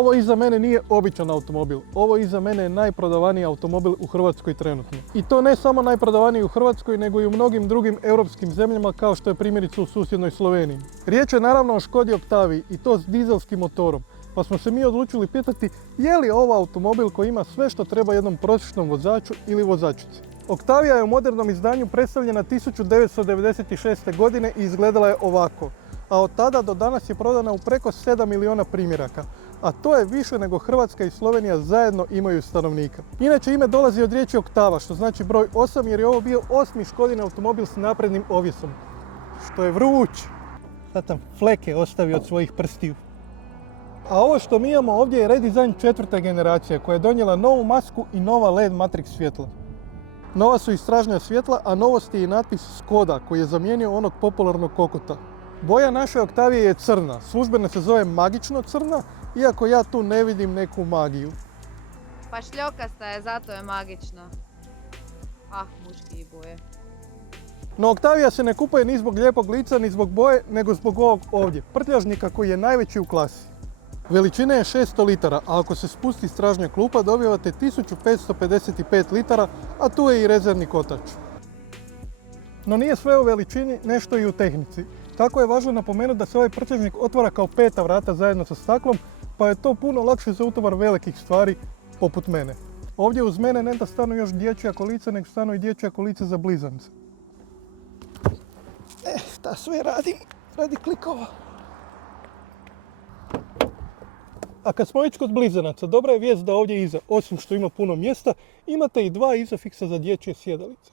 Ovo iza mene nije običan automobil, ovo iza mene je najprodavaniji automobil u Hrvatskoj trenutno. I to ne samo najprodavaniji u Hrvatskoj, nego i u mnogim drugim europskim zemljama kao što je primjerice u susjednoj Sloveniji. Riječ je naravno o Škodi Octavii i to s dizelskim motorom, pa smo se mi odlučili pitati je li ovo automobil koji ima sve što treba jednom prosječnom vozaču ili vozačici. Octavia je u modernom izdanju predstavljena 1996. godine i izgledala je ovako, a od tada do danas je prodana u preko 7 miliona primjeraka, a to je više nego Hrvatska i Slovenija zajedno imaju stanovnika. Inače ime dolazi od riječi oktava, što znači broj 8, jer je ovo bio 8. Škodin automobil s naprednim ovjesom, što je vruć. Sad sam fleke ostavio od svojih prstiju. A ovo što mi imamo ovdje je redizajn 4. generacije koja je donijela novu masku i nova LED matrix svjetla. Nova su istražnja svjetla, a novost je i natpis Skoda koji je zamijenio onog popularnog kokota. Boja naše Octavije je crna, službeno se zove magično crna, iako ja tu ne vidim neku magiju. Pa šljokasta je, zato je magično. Ah, muški boje. No Octavia se ne kupuje ni zbog lijepog lica, ni zbog boje, nego zbog ovog ovdje, prtljažnika koji je najveći u klasi. Veličine je 600 litara, a ako se spusti stražnja klupa dobivate 1555 litara, a tu je i rezervni kotač. No nije sve u veličini, nešto i u tehnici. Tako je važno napomenuti da se ovaj prtljažnik otvara kao 5. vrata zajedno sa staklom, pa je to puno lakše za utovar velikih stvari, poput mene. Ovdje uz mene ne da stanu još dječja kolica, nego stanu i dječja kolica za blizance. Šta sve radim? Radi klikova. A kad smo već kod blizanaca, dobra je vijest da ovdje iza, osim što ima puno mjesta, imate i 2 izofiksa za dječje sjedalice.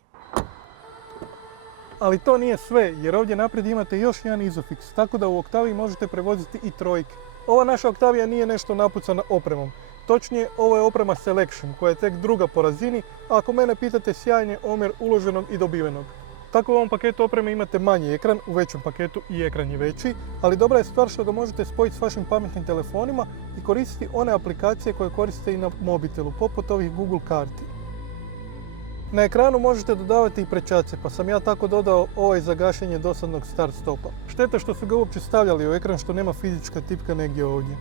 Ali to nije sve, jer ovdje naprijed imate još jedan izofiks, tako da u Octavii možete prevoziti i trojke. Ova naša Octavia nije nešto napucana opremom. Točnije, ovo je oprema Selection, koja je tek druga po razini, a ako mene pitate, sjajan je omjer uloženog i dobivenog. Tako u ovom paketu opreme imate manji ekran, u većem paketu i ekran je veći, ali dobra je stvar što ga možete spojiti s vašim pametnim telefonima i koristiti one aplikacije koje koristite i na mobitelu, poput ovih Google karti. Na ekranu možete dodavati i prečace, pa sam ja tako dodao ovaj za gašenje dosadnog start stopa. Šteta što su ga uopće stavljali u ekran, što nema fizička tipka negdje ovdje.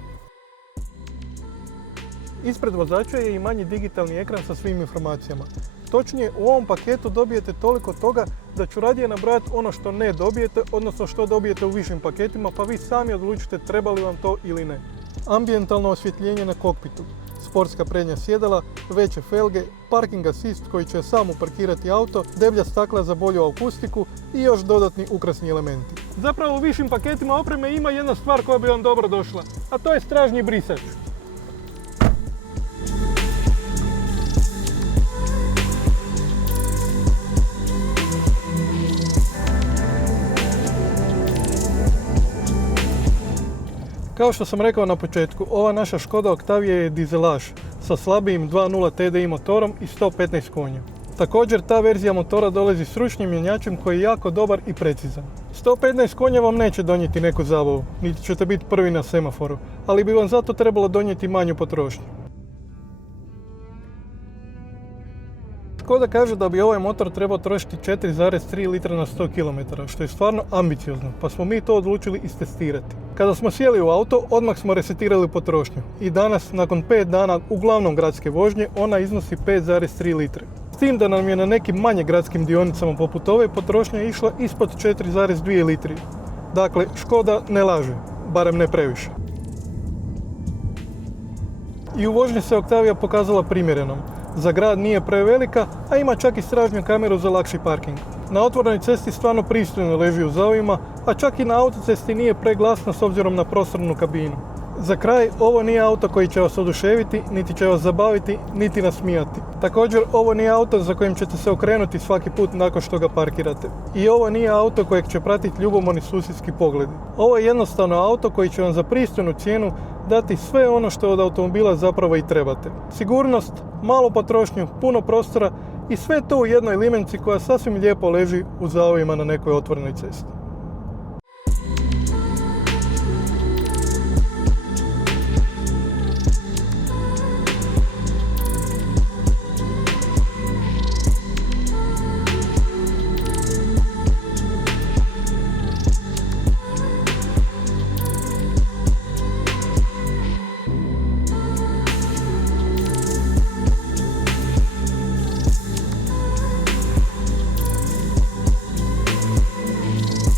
Ispred vozača je i manji digitalni ekran sa svim informacijama. Točnije, u ovom paketu dobijete toliko toga da ću radije nabrojati ono što ne dobijete, odnosno što dobijete u višim paketima, pa vi sami odlučite treba li vam to ili ne. Ambijentalno osvjetljenje na kokpitu, sportska prednja sjedala, veće felge, parking assist koji će sam uparkirati auto, deblja stakla za bolju akustiku i još dodatni ukrasni elementi. Zapravo u višim paketima opreme ima jedna stvar koja bi vam dobro došla, a to je stražnji brisač. Kao što sam rekao na početku, ova naša Škoda Octavia je dizelaž sa slabijim 2.0 TDI motorom i 115 konja. Također ta verzija motora dolazi s ručnim mjenjačem koji je jako dobar i precizan. 115 konja vam neće donijeti neku zabavu, niti ćete biti prvi na semaforu, ali bi vam zato trebalo donijeti manju potrošnju. Škoda kaže da bi ovaj motor trebao trošiti 4,3 litra na 100 km, što je stvarno ambiciozno, pa smo mi to odlučili istestirati. Kada smo sjeli u auto, odmah smo resetirali potrošnju i danas, nakon 5 dana uglavnom gradske vožnje, ona iznosi 5,3 litre. S tim da nam je na nekim manje gradskim dionicama poput ove potrošnja išla ispod 4,2 litri. Dakle, Škoda ne laže, barem ne previše. I u vožnji se Octavia pokazala primjerenom. Za grad nije prevelika, a ima čak i stražnju kameru za lakši parking. Na otvorenoj cesti stvarno pristojno leži u zavojima, a čak i na autocesti nije preglasno s obzirom na prostornu kabinu. Za kraj, ovo nije auto koji će vas oduševiti, niti će vas zabaviti, niti nasmijati. Također, ovo nije auto za kojim ćete se okrenuti svaki put nakon što ga parkirate. I ovo nije auto kojeg će pratiti ljubomorni susjedski pogledi. Ovo je jednostavno auto koji će vam za pristojnu cijenu dati sve ono što od automobila zapravo i trebate. Sigurnost, malu potrošnju, puno prostora i sve to u jednoj limenci koja sasvim lijepo leži u zavojima na nekoj otvorenoj cesti.